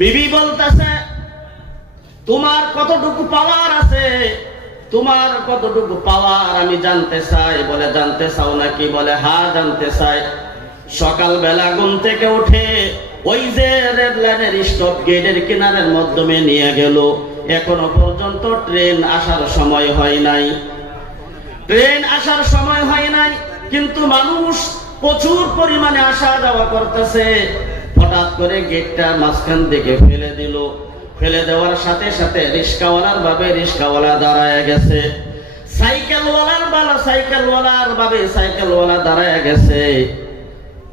বিবি বলতেছে, তোমার কতটুকু পাওয়ার আছে, তোমার কতটুকু পাওয়ার আমি জানতে চাই। বলে জানতে চাও নাকি? বলে হ্যাঁ জানতে চাই। সকালবেলা ঘুম থেকে উঠে ওই যে রেড লাইনের স্টপ গেটের কিনারের মাধ্যমে নিয়ে গেল, এখনো পর্যন্ত ট্রেন আসার সময় হয় নাই। ট্রেন আসার সময় হয় নাই, কিন্তু মানুষ প্রচুর পরিমাণে আসা যাওয়া করতেছে। হঠাৎ করে গেটটা মাঝখান থেকে ফেলে দিল। ফেলে দেওয়ার সাথে সাথে রিস্কাওয়ালার রিস্কাওয়ালা দাঁড়ায় গেছে, সাইকেলওয়ালার সাইকেলওয়ালা দাঁড়ায় গেছে,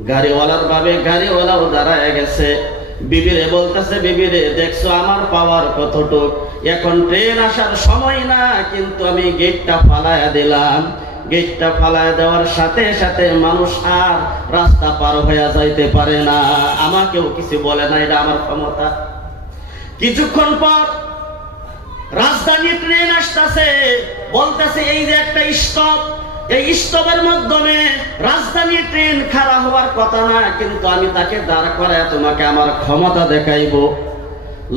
গাড়িওয়ালাও দাঁড়ায় গেছে। বিবিরে বলতেছে, বিবিরে দেখছো আমার পাওয়ার কতটুক? এখন ট্রেন আসার সময় না, কিন্তু আমি গেটটা ফালায়া দিলাম। গেটটা ফালায় দেওয়ার সাথে সাথে মানুষ আর রাস্তা পার হয়ে যাইতে পারে না। আমাকেও কিছু বলে না, এটা আমার ক্ষমতা। কিছুক্ষণ পর রাজধানী ট্রেন আসতেছে, বলতেছে এই যে একটা স্টপ, এই স্টপের মাধ্যমে রাজধানী ট্রেন খাড়া হওয়ার কথা না, কিন্তু আমি তাকে দাঁড় করায় তোমাকে আমার ক্ষমতা দেখাইবো।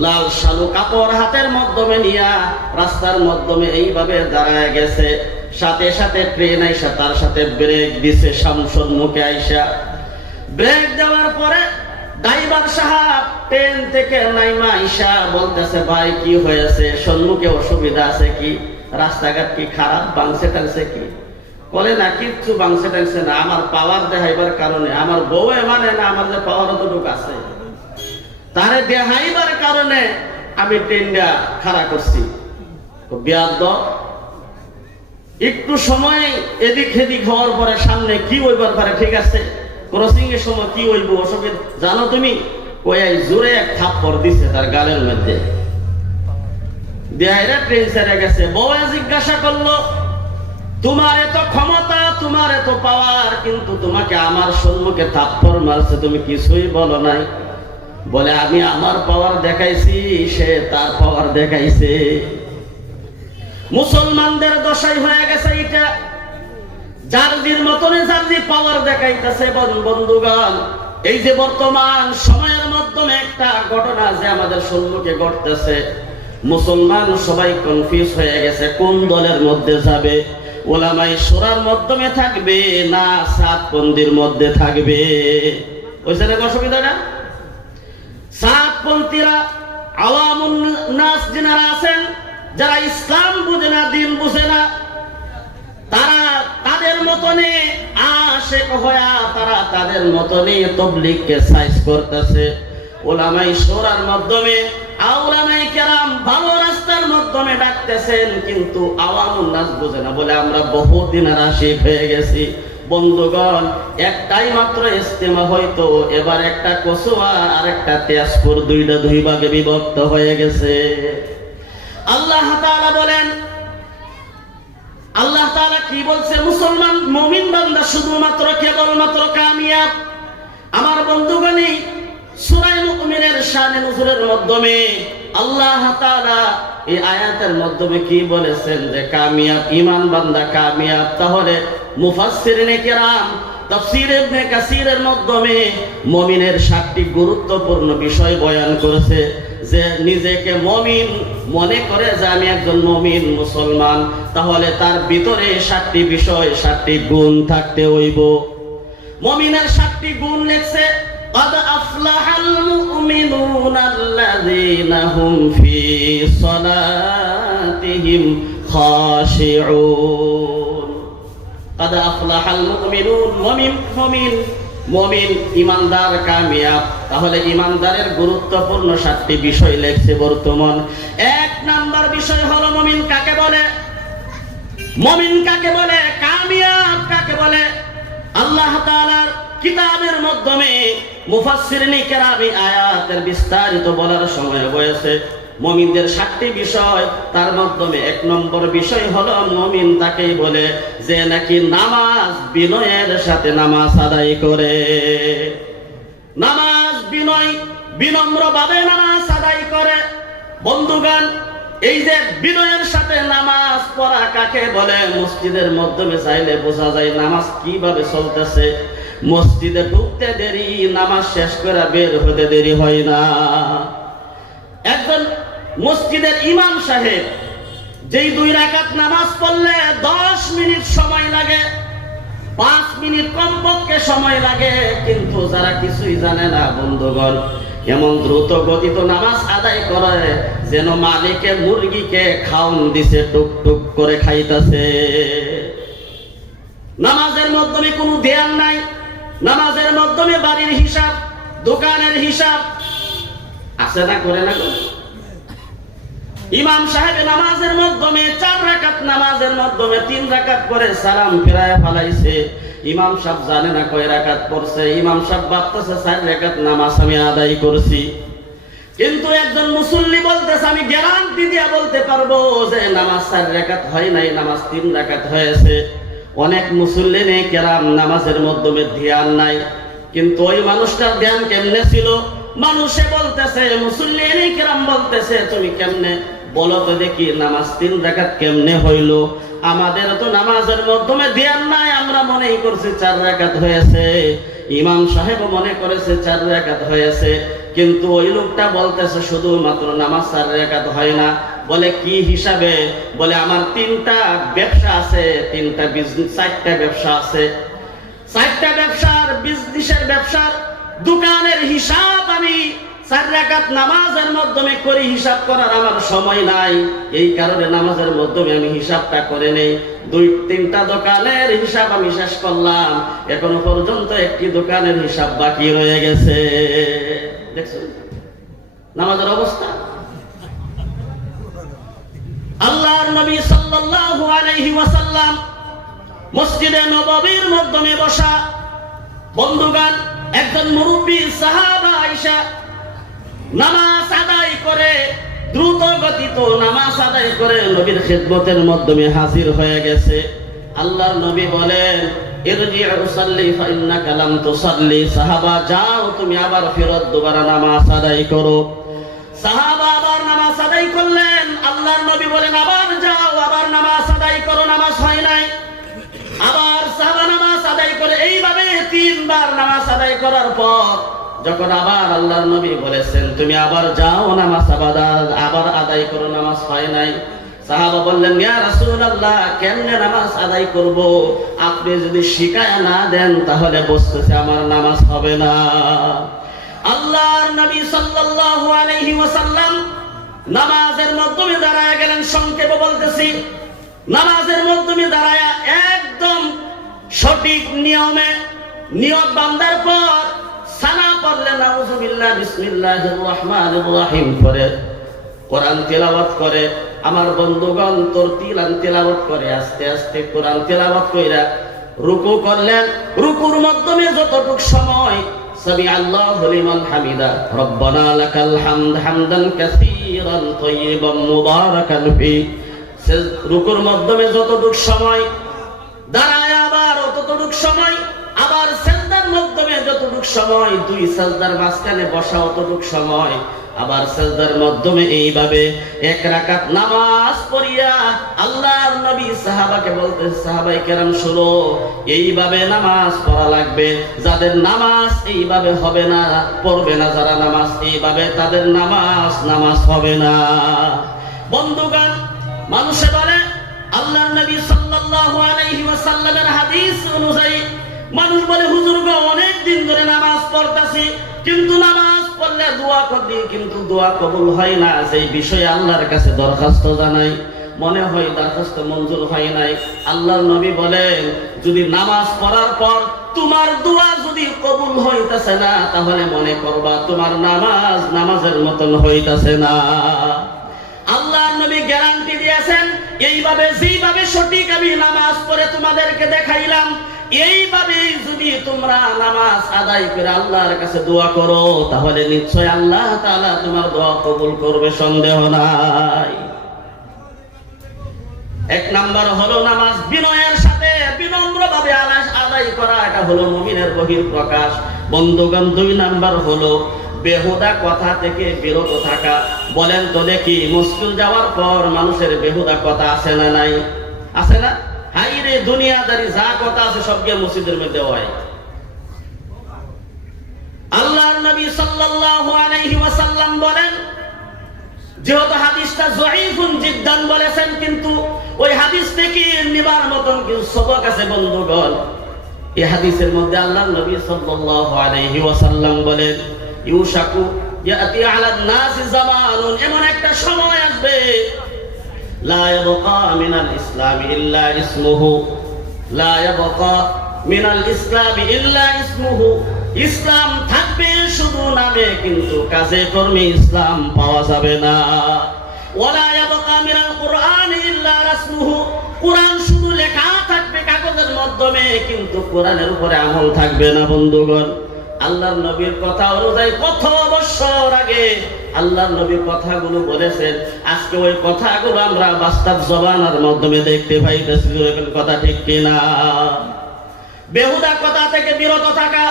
লাল শালু কাপড় হাতের মাধ্যমে নিয়া রাস্তার মাধ্যমে এইভাবে দাঁড়ায় গেছে। সাথে সাথে ট্রেন আইসা তার সাথে ব্রেক দিছে, সম্মুখে আইসা ব্রেক দেওয়ার পরে ড্রাইভার সাহেব ট্রেন থেকে নাইমা আইসা বলতেছে, ভাই কি হয়েছে? সম্মুখে অসুবিধা আছে কি? রাস্তাঘাট কি খারাপ, ভাঙছে টাংছে কি? বলে না, কিচ্ছু ভাঙছে টাংছে না, আমার পাওয়ার দেখাইবার কারণে, আমার বউ মানে না আমার যে পাওয়ার অতটুকু আছে, তারে দেখাইবার কারণে আমি ট্রেনটা খাড়া করছি। বেয়াদব, একটু সময় এদিক হেদিক হওয়ার পরে সামনে কি হইবার পারে, ঠিক আছে, ক্রসিং এর সময় কি হইব অসুবিধা জানো তুমি? ওই জোরে এক থাপ্পড় দিছে তার গালের মধ্যে, দেহাইরা ট্রেন ছেড়ে গেছে। বউ জিজ্ঞাসা করলো, তোমার এত ক্ষমতা, তোমার এত পাওয়ার, কিন্তু তোমাকে আমার সম্মুখে থাপ্পড় মারছে, তুমি কিছুই বলো নাই। বলে আমি আমার পাওয়ার দেখাইছি, সে তার পাওয়ার দেখাইছে। মুসলমানদের দশাই হয়ে গেছে এটা, যার দিন মতনে যার যে পাওয়ার দেখাইতেছে। বন্ধুগণ, এই যে বর্তমান সময়ের মাধ্যমে একটা ঘটনা যে আমাদের সম্মুখে ঘটতেছে, মুসলমান সবাই কনফিউজ হয়ে গেছে কোন দলের মধ্যে যাবে। ওলামায়ে শূরার মাধ্যমে থাকবে না সাতপন্থীর মধ্যে থাকবে? ওইখানে অসুবিধা না? সাতপন্থীরা আওয়ামুন নাস যারা আছেন, যারা ইসলাম বুঝে না, দিন বুঝে না, তারা তাদের মতনে আশেক হয়া তারা তাদের মতনে তাবলীগকে সাইজ করতেছে। উলামায়ে শূরার মাধ্যমে আউলামায়ে কেরাম ভালো রাস্তার মাধ্যমে ডাকতেছেন, কিন্তু আওয়ামুন নাস বুঝে না বলে আমরা বহুদিন আশিক হয়ে গেছি। বন্ধুগণ, একটাই মাত্র ইজতেমা হয়তো, এবার একটা কসুয়া আর একটা তেজপুর, দুইটা দুই ভাগে বিভক্ত হয়ে গেছে। আল্লাহ তাআলা বলেন, আল্লাহ তাআলা কি বলছে? মুসলমান মুমিন বান্দা শুধুমাত্র কেবলমাত্র কামিয়াব। আমার বন্ধুগণী, সূরা মুমিনের শানে নুজুলের মাধ্যমে আল্লাহ তাআলা এই আয়াতের মাধ্যমে কি বলেছেন? যে কামিয়াব ঈমান বান্দা কামিয়াব। তাহলে মুফাসসিরিনে কেরাম তাফসীর ইবনে কাসিরের মাধ্যমে মুমিনের 7টি গুরুত্বপূর্ণ বিষয় বয়ান করেছে। যে নিজেকে মুমিন মনে করে যে আমি একজন মুমিন মুসলমান, তাহলে তার ভিতরে 7টি বিষয়, 7টি গুণ থাকতে হইব। মুমিনের 7টি গুণ লেখছে, قد أفلح المؤمنون الذين هم في صلاتهم خاشعون। قد أفلح المؤمنون, মুমিন ইমানদার কামিয়াব। তাহলে ইমানদারের গুরুত্বপূর্ণ 7টি বিষয় লেখছে বর্তমান। 1 নাম্বার বিষয় হলো মুমিন কাকে বলে, মুমিন কাকে বলে, কামিয়াব কাকে বলে। আল্লাহ তাআলার কিতাবের মাধ্যমে মুফাসসিরিনে কেরাম আয়াতের বিস্তারিত বলার সময় হয়েছে মুমিনদের 7টি বিষয়। তার মাধ্যমে 1 নম্বর বিষয় হলো মুমিন তাকেই বলে যে নাকি নামাজ বিনয়ের সাথে নামাজ আদায় করে। নামাজ বিনম্রভাবে নামাজ আদায় করে। বন্ধুগণ, এই যে বিনয়ের সাথে নামাজ পড়া কাকে বলে? মসজিদের মাধ্যমে চাইলে বোঝা যায় নামাজ কিভাবে চলতেছে। মসজিদে ঢুকতে দেরি, নামাজ শেষ করে বের হতে দেরি হয় না। একজন মসজিদের ইমাম সাহেব যেই 2 রাকাত নামাজ পড়লে 10 মিনিট সময় লাগে, 5 মিনিট কমপক্ষে সময় লাগে, কিন্তু যারা কিছুই জানে না বন্ধুগণ, এমন দ্রুত গতিত নামাজ আদায় করে যেন মালিকে মুরগিকে খাওন দিছে, টুক টুক করে খাইতেছে। নামাজের মাধ্যমে কোনো ধ্যান নাই, নামাজের মাধ্যমে বাড়ির হিসাব, দোকানের হিসাব আছে না, করে না? ইমাম সাহেব নামাজের মাধ্যমে 4 রাকাত নামাজের মাধ্যমে 3 রাকাত করে সালাম ফিরায় ফেলাইছে। ইমাম সাহেব জানে না কয় রাকাত পড়ছে, ইমাম সাহেব ভাবতেছে 4 রাকাত নামাজ আমি আদায় করছি। কিন্তু একজন মুসল্লি বলতেছে, আমি গ্যারান্টি দিয়ে বলতে পারবো যে নামাজ 4 রাকাত হয় নাই, নামাজ 3 রাকাত হয়েছে। অনেক মুসল্লি নেই কেরাম নামাজের মাধ্যমে ধ্যান নাই, কিন্তু ওই মানুষটার ধ্যান কেমনে ছিল? মানুষে বলতেছে, মুসল্লি নেই কেরাম বলতেছে, তুমি কেমনে বলো তো দেখি নামাজ 3 রাকাত কেমনে হইল? আমাদের তো নামাজের মাধ্যমে ধ্যান নাই, আমরা মনেই করছি 4 রাকাত হয়েছে। ইমাম সাহেব মনে করেছে 4 রাকাত হয়েছে, কিন্তু ওই লোকটা বলতেছে শুধুমাত্র নামাজ 4 রাকাত হয় না। বলে কি হিসাবে? বলে আমার 3টা ব্যবসা আছে, 3টা বিজনেস, 4টা ব্যবসা আছে, 4টা ব্যবসার বিজনেসের ব্যবসার দোকানের হিসাব আমি 4 রাকাত নামাজের মাধ্যমে করি, হিসাব করার আমার সময় নাই, এই কারণে নামাজের মাধ্যমে আমি হিসাবটা করে নেই। 2-3টা দোকানের হিসাব আমি শেষ করলাম, এখনো পর্যন্ত একটি দোকানের হিসাব বাকি রয়ে গেছে। দেখছেন নামাজের অবস্থা? আল্লাহর নবী সাল্লাল্লাহু আলাইহি ওয়াসাল্লাম মসজিদে নববীর মাধ্যমে বসা, বন্ধুগণ, একজন মুরব্বী সাহাবা আয়েশা নামাজ আদায় করে, দ্রুত গতিত নামাজ আদায় করে নবীর খিদমতের মাধ্যমে হাজির হয়ে গেছে। আল্লাহর নবী বলেন, ইরজি'উ সাল্লি ফা ইন্নাকা লাম তুসাল্লি, সাহাবা যাও তুমি আবার ফেরত দুবারা নামাজ আদায় করো। সাহাবা আবার নামাজ আদায় করলেন। আল্লাহর নবী বলেন, আবার যাও, আবার নামাজ আদায় করো, নামাজ হয় নাই। আবার সাহাবা নামাজ আদায় করে, এইভাবে 3 বার নামাজ আদায় করার পর যখন আবার আল্লাহর নবী বলেছেন তুমি আবার যাও নামাজ আবার আদায় করো, নামাজ হয় নাই। সাহাবা বললেন, ইয়া রাসূলুল্লাহ, কেমনে নামাজ আদায় করব? আপনি যদি শিখায় না দেন তাহলে বুঝতেছে আমার নামাজ হবে না। আল্লাহর নবী সাল্লাল্লাহু আলাইহি ওয়াসাল্লাম নামাজের মাধ্যমে দাঁড়ায় গেলেন। সংক্ষেপে বলতেছি, নামাজের মাধ্যমে দাঁড়ায় একদম সঠিক নিয়মে নিয়ত বান্দার পর সানা পড়লেন, আউযুবিল্লাহ বিসমিল্লাহির রহমানির রহিম করে কোরআন তেলাওয়াত করে। আমার বন্ধুগণ, তরতিলান তেলাওয়াত করে, আস্তে আস্তে কোরআন তেলাওয়াত কইরা রুকু করলেন। রুকুর মাধ্যমে যতটুক সময় সামি আল্লাহু লিমান হামিদা রব্বানা লাকাল হামদ হামদান কাসীরান তাইয়িবান মুবারাকান ফি, রুকুর মাধ্যমে যতটুক সময় দাঁড়ায় আবার অতটুক সময়, আবার সিজদার মাধ্যমে যতটুক সময়, 2 সিজদার মাঝখানে বসা অতটুক সময়, আবার সিজদার মাধ্যমে, এইভাবে 1 রাকাত নামাজ পড়িয়া আল্লাহর নবী সাহাবাকে বলতে, সাহাবায়ে কেরাম শুনো, এইভাবে নামাজ পড়া লাগবে। যাদের নামাজ এইভাবে হবে না, পড়বে না যারা নামাজ এইভাবে, তাদের নামাজ হবে না। বন্ধুগণ, মানুষে বলে আল্লাহর নবী সাল্লাল্লাহু আলাইহি ওয়াসাল্লামের হাদিস অনুযায়ী মানুষ বলে, হুজুর গো অনেক দিন ধরে নামাজ পড়তাছি, কিন্তু নামাজ পড়লে দোয়া করি, কিন্তু দোয়া কবুল হয় না। সেই বিষয়ে আল্লাহর কাছে দরখাস্ত জানাই, মনে হয় দরখাস্ত মঞ্জুর হয় নাই। আল্লাহর নবী বলেন, যদি নামাজ পড়ার পর তোমার দোয়া যদি কবুল হইতাছে না, তাহলে মনে করবা তোমার নামাজের মতন হইতাছে না। আল্লাহর নবী গ্যারান্টি দিয়েছেন, এইভাবে যেভাবে সঠিক আমি নামাজ পড়ে তোমাদেরকে দেখাইলাম, এইভাবে যদি তোমরা নামাজ আদায় করে আল্লাহর কাছে দোয়া করো, তাহলে নিশ্চয় আল্লাহ তাআলা তোমার দোয়া কবুল করবে, সন্দেহ নাই। 1 নাম্বার হলো নামাজ বিনয়ের সাথে বিনম্রভাবে আদায় করা, এটা হলো মুমিনের বহিঃপ্রকাশ। বন্ধুগণ, 2 নাম্বার হলো বেহুদা কথা থেকে বিরত থাকা। বলেন তো দেখি, মুশকিল যাওয়ার পর মানুষের বেহুদা কথা আছে না নাই? আছে না? হাই রে, দুনিয়াদারি যা কথা আছে সব গিয়ে মসজিদের মধ্যে হয়। আল্লাহর নবী সাল্লাল্লাহু আলাইহি ওয়াসাল্লাম বলেন, যেহেতু হাদিসটা যঈফুন জিদ্দান বলেছেন, কিন্তু ওই হাদিস থেকে নিবার মতন কিছু সবক আছে বন্ধুগণ। এই হাদিসের মধ্যে আল্লাহর নবী সাল্লাল্লাহু আলাইহি ওয়াসাল্লাম বলেন, ইউশাকু ইয়াতি আলান নাসি জামানুন, এমন একটা সময় আসবে লা ইয়াবকা মিনাল ইসলাম ইল্লা ইসমুহু, লা ইয়াবকা মিনাল ইসলাম ইল্লা ইসমুহু, ইসলাম থাকবে শুধু নামে, কিন্তু কাজে কর্মে ইসলাম পাওয়া যাবে না। ওয়ালা ইয়াবকা মিনাল কুরআন ইল্লা রাসমুহু, কুরআন শুধু লেখা থাকবে কাগজের মাধ্যমে, কিন্তু কোরআনের উপরে আমল থাকবে না বন্ধুগণ। আল্লাহর নবীর কথা অনুযায়ী কত বছর আগে আল্লাহর নবী কথাগুলো বলেছেন, আজকে ওই কথাগুলো আমরা বাস্তব জবানের মাধ্যমে দেখতে পাইতেছি। কথা ঠিক কিনা? বেহুদা কথা থেকে বিরত থাকা।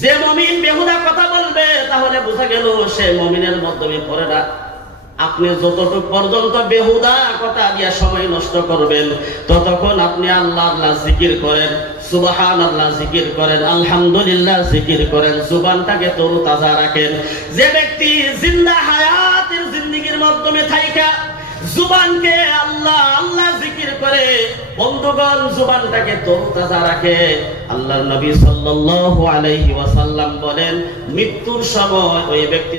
যে মুমিন বেহুদা কথা বলবে তাহলে বোঝা গেল সে মুমিনের মাধ্যমে পড়ে না। আপনি যতটুকু পর্যন্ত বেহুদা কথা দিয়া সময় নষ্ট করবেন, ততক্ষণ আপনি আল্লাহ আল্লাহ জিকির করেন, সুবহানাল্লাহ জিকির করেন, আলহামদুলিল্লাহ জিকির করেন, জুবানটাকে তরুতাজা রাখেন। যে ব্যক্তি জিন্দা হায়াতের জিন্দেগীর মাধ্যমে থাইকা জুবানকে আল্লাহ আল্লাহ জিকির করে, বন্ধুগণ জুবানটাকে তরুতাজা রাখে, আল্লাহর নবী সাল্লাল্লাহু আলাইহি ওয়াসাল্লাম বলেন মৃত্যুর সময় ওই ব্যক্তি